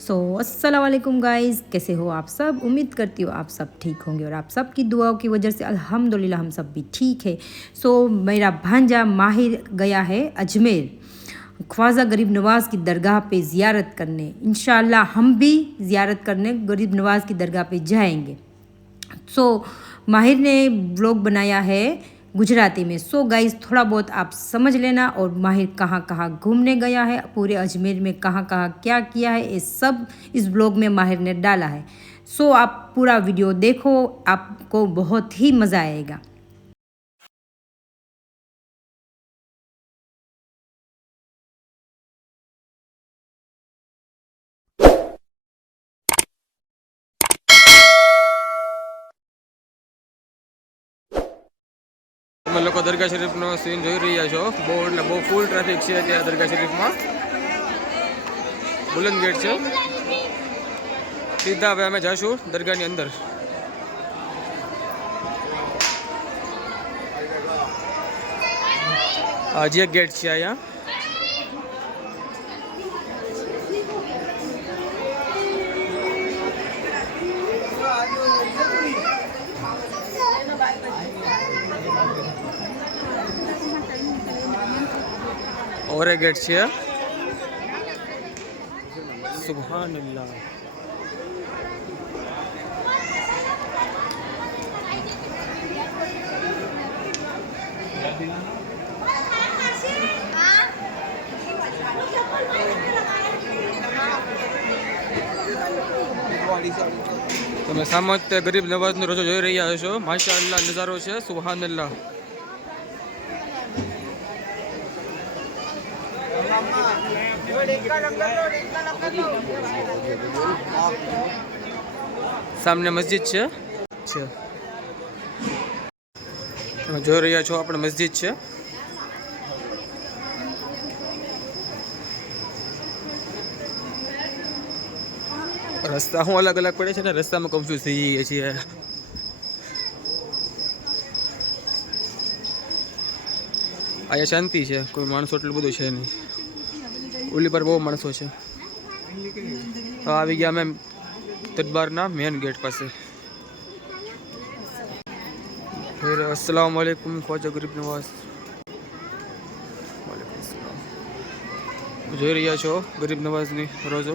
सो अस्सलाम वालेकुम गाइस, कैसे हो आप सब। उम्मीद करती हूँ आप सब ठीक होंगे और आप सब की दुआओं की वजह से अल्हम्दुलिल्लाह हम सब भी ठीक है। सो मेरा भांजा माहिर गया है अजमेर ख्वाजा गरीब नवाज़ की दरगाह पे ज़ियारत करने। इंशाअल्लाह हम भी ज़ियारत करने गरीब नवाज़ की दरगाह पे जाएंगे। सो माहिर ने ब्लॉग बनाया है गुजराती में। सो गाइस थोड़ा बहुत आप समझ लेना। और माहिर कहाँ कहाँ घूमने गया है, पूरे अजमेर में कहाँ कहाँ क्या किया है, ये सब इस ब्लॉग में माहिर ने डाला है। सो आप पूरा वीडियो देखो, आपको बहुत ही मज़ा आएगा। તમે લોકો દરગાહ શરીફનો સીન જોઈ રહ્યા છો। બહુ ફૂલ ટ્રાફિક છે ત્યાં દરગાહ શરીફમાં। બુલંદ ગેટ છે। સીધા હવે અમે જઈશું દરગાહની અંદર। હજી એક ગેટ છે અહીંયા। और एक गेट છે। સુભાન અલ્લાહ। તમે સામે ગરીબ નવાઝનો રોજો જોઈ રહ્યા છો। માશાઅલ્લાહ નજારો છે, સુભાન અલ્લાહ। સામને મસ્જિદ છે। તમે જોઈ રહ્યા છો આપણે મસ્જિદ છે। રસ્તા હું અલગ અલગ પડે છે ને, રસ્તામાં કન્ફ્યુઝ થઈ જઈએ છીએ। અહીંયા શાંતિ છે, કોઈ માણસો એટલું બધું છે નહીં। ઓલી પર બહુ માણસો છે। તો આવી ગયા અમે દરબારના મેન ગેટ પાસે। फिर अस्सलाम वालेकुम ख्वाजा गरीब नवाज। वालेकुम अस्सलाम। જોઈ રહ્યા છો ગરીબ નવાઝની રોજો।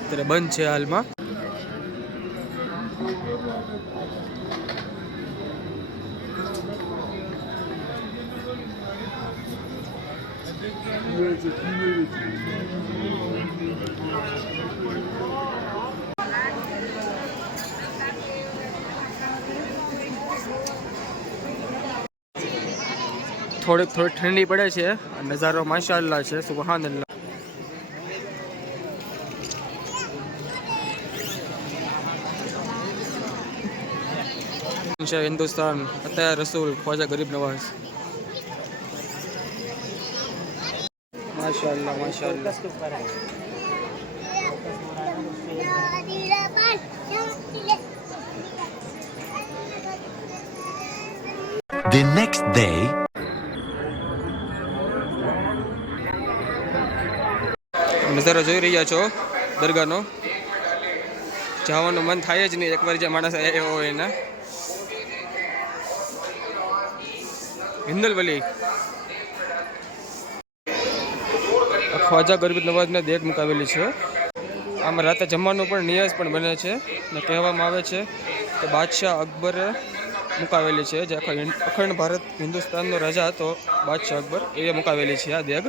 અત્યારે બંધ છે હાલમાં। થોડીક ઠંડી પડે છે। નજારો માશાઅલ્લાહ છે, સુભાન અલ્લાહ। हिंदुस्तान अता रसूल ख्वाजा गरीब नवाज। माशाअल्लाह माशाअल्लाह। The next day. નજારો જોઈ રહ્યા છો દરગાહનો। જવાનું મન થાય જ નહીં એકવાર જે માણસ આવ્યો હોય એના। हिंदल वली ख्वाजा गरीब नवाजने देख मुकावेली है। आम राते जमवानो पण नियाज पण बने छे ने कहेवामां आवे छे के बादशाह अकबरे मुकावेली है। जे अखंड भारत हिंदुस्ताननो राजा हतो बादशाह अकबर ए मुकावेली है। आ देग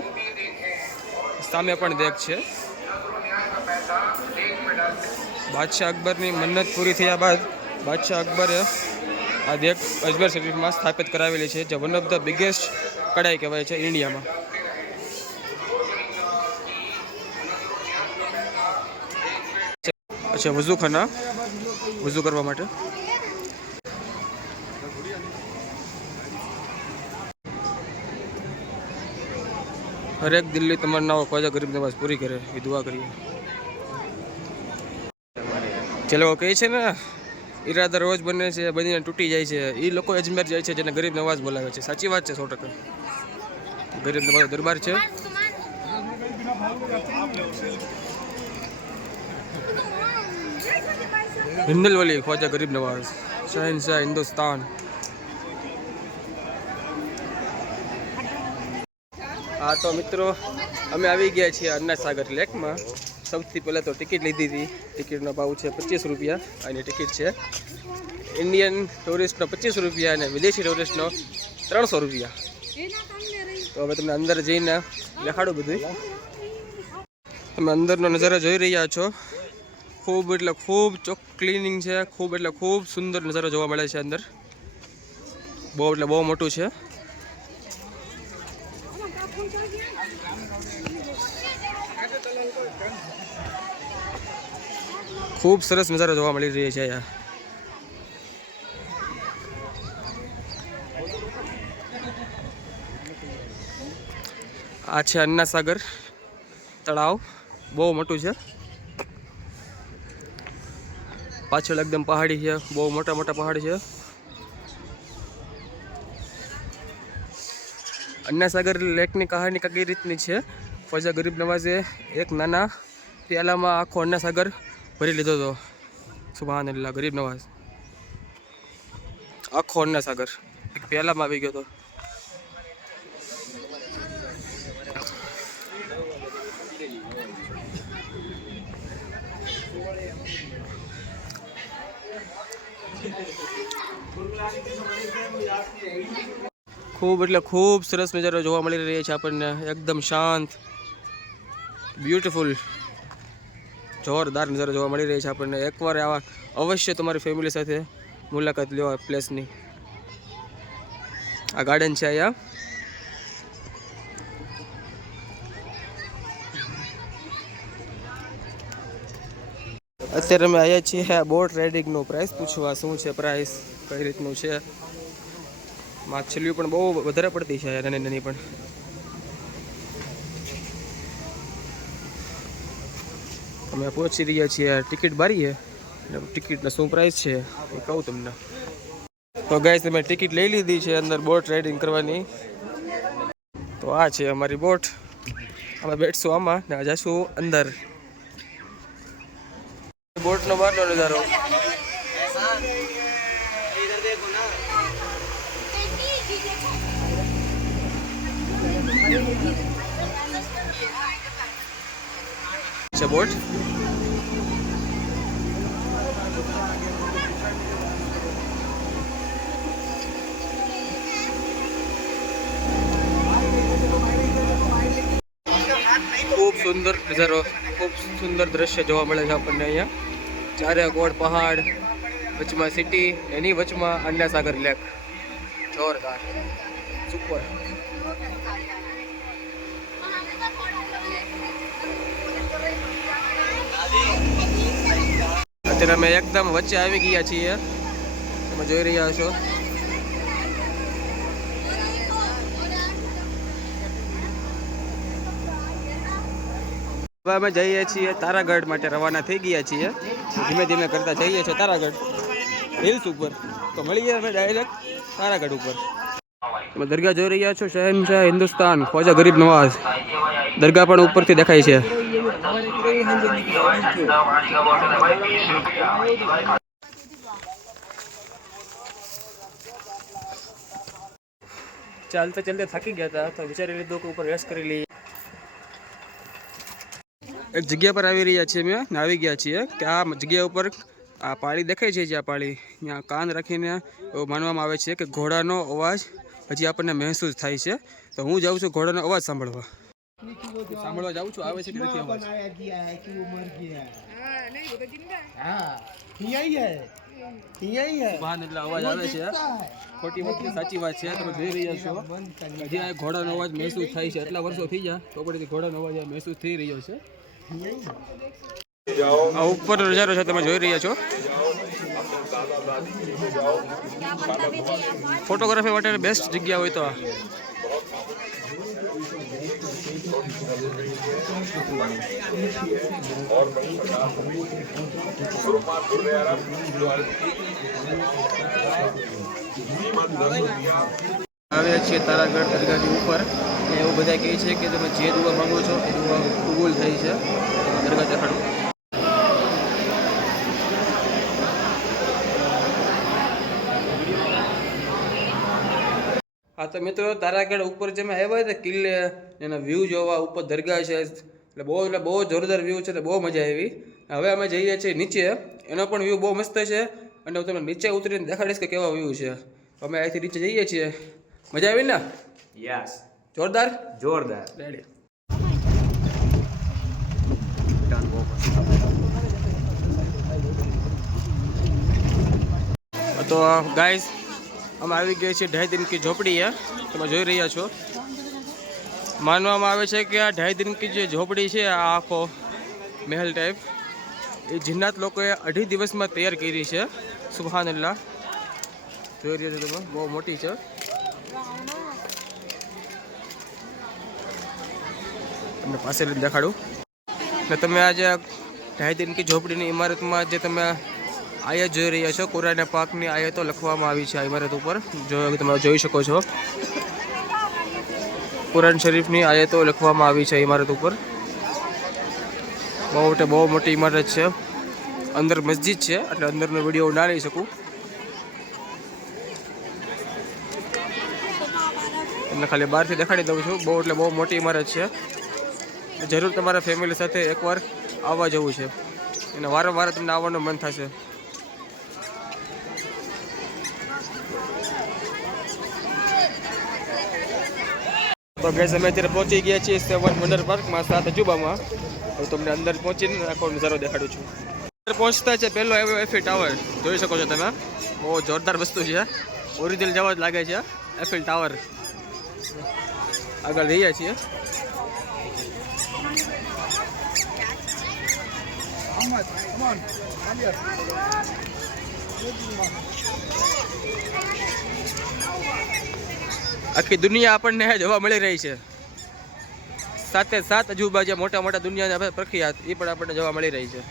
सामे पण देग छे। बादशाह अकबरनी मन्नत पूरी थया बाद बादशाह अकबरे आ देख अजमेर शरीफ में स्थापित करावेली है। जो वन ऑफ द बिगेस्ट कढ़ाई कहवाय छे इंडिया में। अच्छा वजू खाना, वजू करवा माटे। हर एक दिल्ली तमन्नाओ ख्वाजा गरीब नवाज पूरी करे ये दुआ करिए। चलो कही छे ना इरादा रोज बने છે બનીને તૂટી જાય છે। એ લોકો અજમેર જાય છે જેને ગરીબ નવાઝ બોલાવે છે। સાચી વાત છે 100%। ગરીબ નવાઝ દરબાર છે। हिंदल वली ख्वाजा गरीब नवाज शहनशाह हिंदुस्तान। हाँ तो मित्रों अमे આવી ગયા છીએ અન્ના સાગર લેકમાં। સૌથી પહેલાં તો ટિકિટ લીધી હતી। ટિકિટનો ભાવ છે 25 રૂપિયા અને ટિકિટ છે ઇન્ડિયન ટુરિસ્ટનો 25 રૂપિયા અને વિદેશી ટુરિસ્ટનો 300 રૂપિયા। તો હવે તમને અંદર જઈને દેખાડું બધું। તમે અંદરનો નજારો જોઈ રહ્યા છો। ખૂબ એટલે ખૂબ ચોક ક્લીનિંગ છે, ખૂબ એટલે ખૂબ સુંદર નજારો જોવા મળે છે અંદર। બહુ એટલે બહુ મોટું છે। ખૂબ સરસ નજારો જોવા મળી રહ્યો છે અહીંયા। આ છે અન્ના સાગર તળાવ, બહુ મોટું છે। પાછળ એકદમ પહાડી છે, બહુ મોટા મોટા પહાડ છે। અન્ના સાગર લેકની કહાની કઈ રીતની છે? ખ્વાજા ગરીબ નવાઝે એક નાના પ્યાલામાં આખો અન્ના સાગર ભરી લીધો હતો। સુભાન અલ્લાહ, ગરીબ નવાઝ આખો અન્ના સાગર એક પ્યાલામાં આવી ગયો હતો। ખૂબ એટલે ખૂબ સરસ નજારો જોવા મળી રહ્યો છે આપણને। એકદમ શાંત, બ્યુટીફુલ, જોરદાર નજારો જોવા મળી રહ્યો છે આપણને। એકવાર આવા અવશ્ય તમારી ફેમિલી સાથે મુલાકાત લો આ પ્લેસની। આ ગાર્ડન છે અહીંયા। અત્યારે અમે આવ્યા છીએ બોટ રાઇડિંગનું પ્રાઇસ પૂછવા, શું છે પ્રાઇસ, કઈ રીતનું છે। માછલીઓ પણ બહુ વધારે પડતી છે નાની નાની પણ। અમે પહોંચી રહ્યા છીએ, ટિકિટ બારી છે, ટિકિટના શું પ્રાઇસ છે એ કહું તમને। તો ગાઈસ તમે ટિકિટ લઈ લીધી છે અંદર બોટ રાઇડિંગ કરવાની। તો આ છે અમારી બોટ, અમે બેઠશું આમાં ને જઈશું અંદર। બોટનો બહારનો નજારો। છે બોટ। ખૂબ સુંદર નજારો, ખૂબ સુંદર દ્રશ્ય જોવા મળે છે આપણને અહીંયા। ચારે કોડ પહાડ, વચમાં સિટી, એની વચમાં અન્ના સાગર લેક। જોરદાર, સુપર। અત્યારે અમે એકદમ વચ્ચે આવી ગયા છીએ, તમે જોઈ રહ્યા છો। હવે અમે જઈએ છીએ તારાગઢ માટે રવાના થઈ ગયા છીએ। ધીમે ધીમે કરતા જઈએ છીએ તારાગઢ હિલ્સ ઉપર। તો મળીએ અમે ડાયરેક્ટ તારાગઢ ઉપર। તમે દરગાહ જોઈ રહ્યા છો, શહેનશાહ હિન્દુસ્તાન ખ્વાજા ગરીબ નવાઝ। દરગાહ પણ ઉપરથી દેખાય છે। ચાલતા ચાલતા થાકી ગયા હતા તો વિચારી લીધું કે ઉપર રેસ્ટ કરી લઈએ। એક જગ્યા પર આવી રહ્યા છીએ, અમે આવી ગયા છીએ કે આ જગ્યા ઉપર આ પાળી દેખાય છે, જ્યાં પાળી ત્યાં કાન રાખીને એવું માનવામાં આવે છે કે ઘોડાનો અવાજ હજી આપણને મહેસૂસ થાય છે। તો હું જાઉં છું ઘોડાનો અવાજ સાંભળવા જાઉં છું, આવે છે કે નથી અવાજ। સુભાન અલ્લાહ, અવાજ આવે છે। ખોટી વાત સાચી વાત છે, તમે જોઈ રહ્યા છો હજી આ ઘોડાનો અવાજ મહેસૂસ થાય છે। એટલા વર્ષો થઈ ગયા તો પણ ઘોડાનો અવાજ મહેસૂસ થઈ રહ્યો છે। આ ઉપર નજારો છે, તમે જોઈ રહ્યા છો। ફોટોગ્રાફી માટે બેસ્ટ જગ્યા હોય તો આ। આવ્યા છીએ તારાગઢ દરગાહની ઉપર। એવું બધા કહે છે કે તમે જે દુઆ માંગો છો એ દુઆ કબૂલ થઈ છે. દરગાહ દેખાડું. હા તો મિત્રો તારાગઢ ઉપર જે અમે આવ્યા હતા કિલ્લે એના વ્યૂ જોવા ઉપર દરગાહ છે એટલે બહુ જોરદાર વ્યૂ છે એટલે બહુ મજા આવી. હવે અમે જઈએ છીએ નીચે, એનો પણ વ્યૂ બહુ મસ્ત છે અને હું તમને નીચે ઉતરીને દેખાડીશ કે કેવા વ્યૂ છે. અમે અહીંથી નીચે જઈએ છીએ. મજા આવી ને? યસ, જોરદાર જોરદાર. રેડી. તો ગાઈઝ અમે આવી ગયા છીએ 2.5 દિન કી ઝોપડી. તમે જોઈ રહ્યા છો. માનવામાં આવે છે કે આ 2.5 દિન કી જે ઝોપડી છે આ આખો મહેલ ટાઈપ એ જિન્નાત લોકોએ 2.5 દિવસમાં તૈયાર કરી છે. સુબહાનલ્લાહ. જોઈ રહ્યા છો તમે, બહુ મોટી છે. તમને પાસે દેખાડું ને તમે આજે 2.5 દિન કી ઝોપડીની ઇમારતમાં જે તમે આયત જોઈ રહ્યા છો, કુરાન પાકની આયતો લખવામાં આવી છે આ ઇમારત ઉપર. જો તમે જોઈ શકો છો, કુરાન શરીફની આયતો લખવામાં આવી છે ઇમારત ઉપર. બહુ મોટી ઇમારત છે. અંદર મસ્જિદ છે એટલે અંદરનો વિડીયો ના લઈ શકું. તમને ખાલી બહારથી દેખાડી દઉં છું. બહુ મોટી ઇમારત છે. જરૂર તમારા ફેમિલી સાથે એકવાર આવવા જવું છે અને વારંવાર તમને આવવાનું મન થશે. તો ગેસ અમે અત્યારે પહોંચી ગયા છીએ 7 વન્ડર પાર્કમાં, 7 અજુબામાં. હું તમને અંદર પહોંચીને આખો નજારો દેખાડું છું. અંદર પહોંચતા છે પહેલો આવ્યો એફિલ ટાવર. જોઈ શકો છો તમે, બહુ જોરદાર વસ્તુ છે. ઓરિજિનલ જેવા જ લાગે છે એફિલ ટાવર. આગળ જઈએ છીએ. આખી દુનિયા આપણને જોવા મળી રહી છે. 7 અજુબા જે મોટા દુનિયાના પ્રખ્યાત એ પણ આપણને જોવા મળી રહી છે.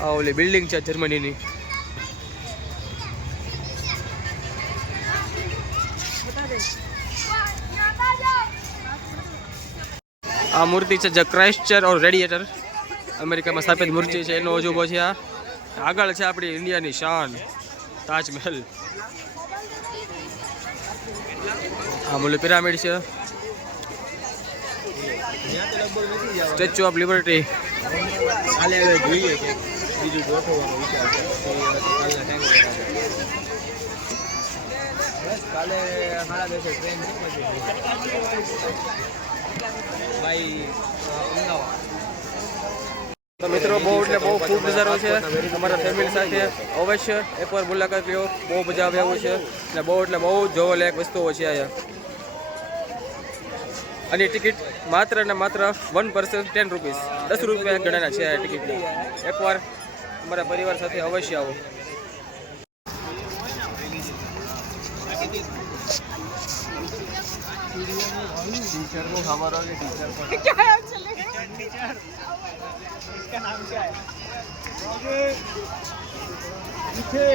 આ ઓલી બિલ્ડિંગ છે જર્મનીની. આ મૂર્તિ છે જે ક્રાઇસ્ટ ચર્ચ ઓર રેડિએટર અમેરિકામાં સ્થાપિત મૂર્તિ છે, એનો અજુબો છે. આ આગળ છે આપણી ઇન્ડિયાની શાન તાજમહેલ. આ મૂલ્ય પિરામિડ છે. Statue of liberty. તો મિત્રો બહુ ખૂબ નજારો છે. તમારા ફેમિલી સાથે અવશ્ય એકવાર મુલાકાત લ્યો. બહુ મજા આવે એવું છે અને બહુ જોવા લાયક વસ્તુઓ છે અહીંયા. અને ટિકિટ માત્ર ને માત્ર 1 person 10 રૂપીસ, 10 રૂપિયા ગણાના છે આ ટિકિટના. એકવાર તમારા પરિવાર સાથે અવશ્ય આવો. टीचर को खबर होगी, टीचर को क्या टीचर इसका नाम क्या है? पीछे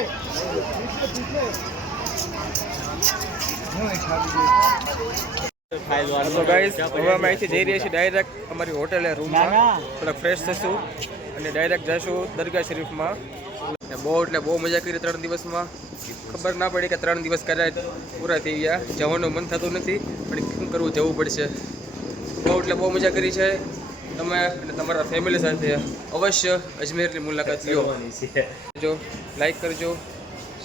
तो गाइस હવે અમે અહીંથી જઈ રહ્યા છીએ ડાયરેક્ટ અમારી હોટેલે રૂમમાં. થોડા ફ્રેશ થશું અને ડાયરેક્ટ જઈશું દરગાહ શરીફમાં. બહુ મજા કરી 3 દિવસમાં. ખબર ના પડી કે 3 દિવસ ક્યારે પૂરા થઈ ગયા. જવાનું મન થતું નથી પણ શું કરવું, જવું પડશે. બહુ મજા કરી છે. તમે અને તમારા ફેમિલી સાથે અવશ્ય અજમેરની મુલાકાત લો. જો લાઈક કરજો,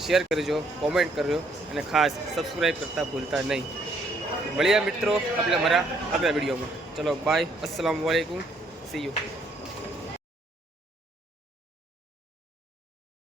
શેર કરજો, કોમેન્ટ કરજો અને ખાસ સબસ્ક્રાઈબ કરતા ભૂલતા નહીં. મળીએ મિત્રો આપણે મારા આગલા વિડીયોમાં. ચલો બાય, અસ્સલામુ અલૈકુમ, સી યુ.